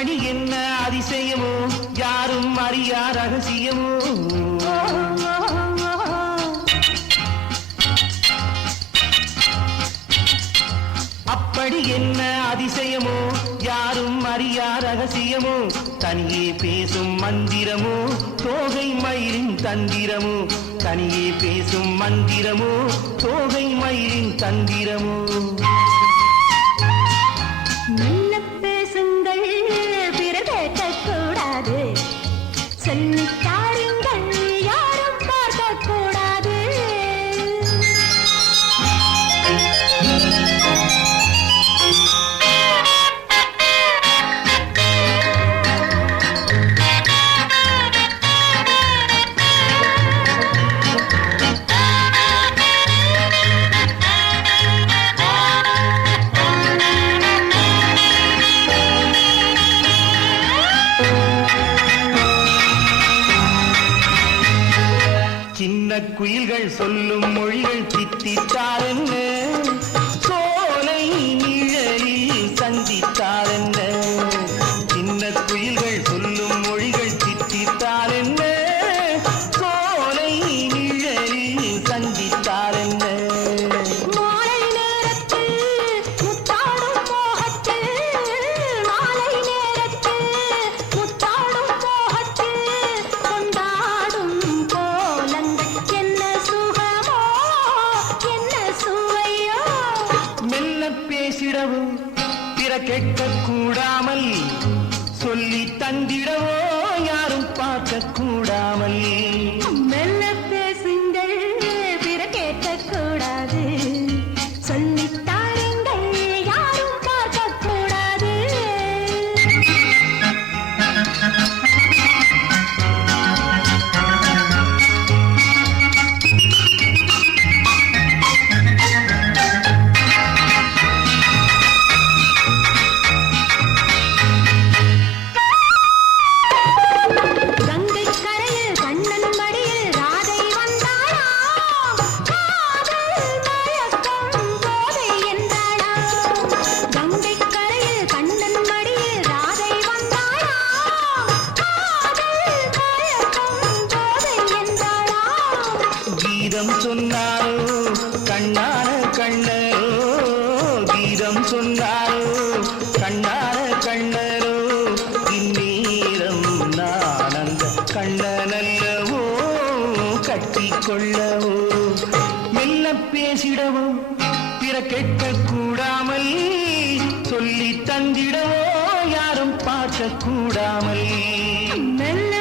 அப்படி என்ன அதிசயமோ யாரும் அறியா ரகசியமோ அப்படி என்ன அதிசயமோ யாரும் அறியா ரகசியமோ தனியே பேசும் மந்திரமோ தோகை மயிலின் தந்திரமோ தனியே பேசும் மந்திரமோ தோகை மயிலின் தந்திரமோ நல்ல பேசுங்கள் பிறகேற்கக்கூடாது சொல்லித்தாருங்கள் யாரும் பார்க்கக்கூடாது சின்ன குயில்கள் சொல்லும் மொழிகள் தித்தித்தார் என்ன சோலை நிழலில் சந்தித்தார் என்ன சின்ன குயில்கள் சொல்லும் மொழிகள் தித்தித்தார் என்ன சோலை நிழலில் சந்தித்தார் என்ன மாலை நேரத்தில் முத்தாடும் மோகத்தில் மாலை நேரத்தில் முத்தாடும் மோகத்தில் கொண்டாடும் கோலங்கள் என்ன சுகமோ என்ன சுவையோ மெல்ல பேசிடவும் பிற கேட்கக் கூடாமல் சொல்லி தந்திடவோ யாரும் பார்க்க கூடாமல் மெல்ல பேசுங்கள் பிற கேட்கக்கூடாது சொல்லித்தாருங்கள் யாரும் பார்க்கக்கூடாது கங்கை கரையில் கண்ணன் மடியில் ராதை வந்தாளாம் காதல் மயக்கம் போதை என்றாளாம் கங்கை கரையில் கண்ணன் மடியில் ராதை வந்தாளாம் காதல் மயக்கம் போதை என்றாளாம் கீதம் சொன்னாரோ கண்ணான கண்ணரோ கீதம் சொன்னாரோ கண்ணான கண்ணரோ இந்நேரம் நான் அந்த கண்ணனல்லவோ கட்டிக்கொள்ளவோ மெல்ல பேசிடவோ பிற கேட்கக் கூடாமல் சொல்லி தந்திடவோ யாரும் பார்க்க கூடாமல் மெல்ல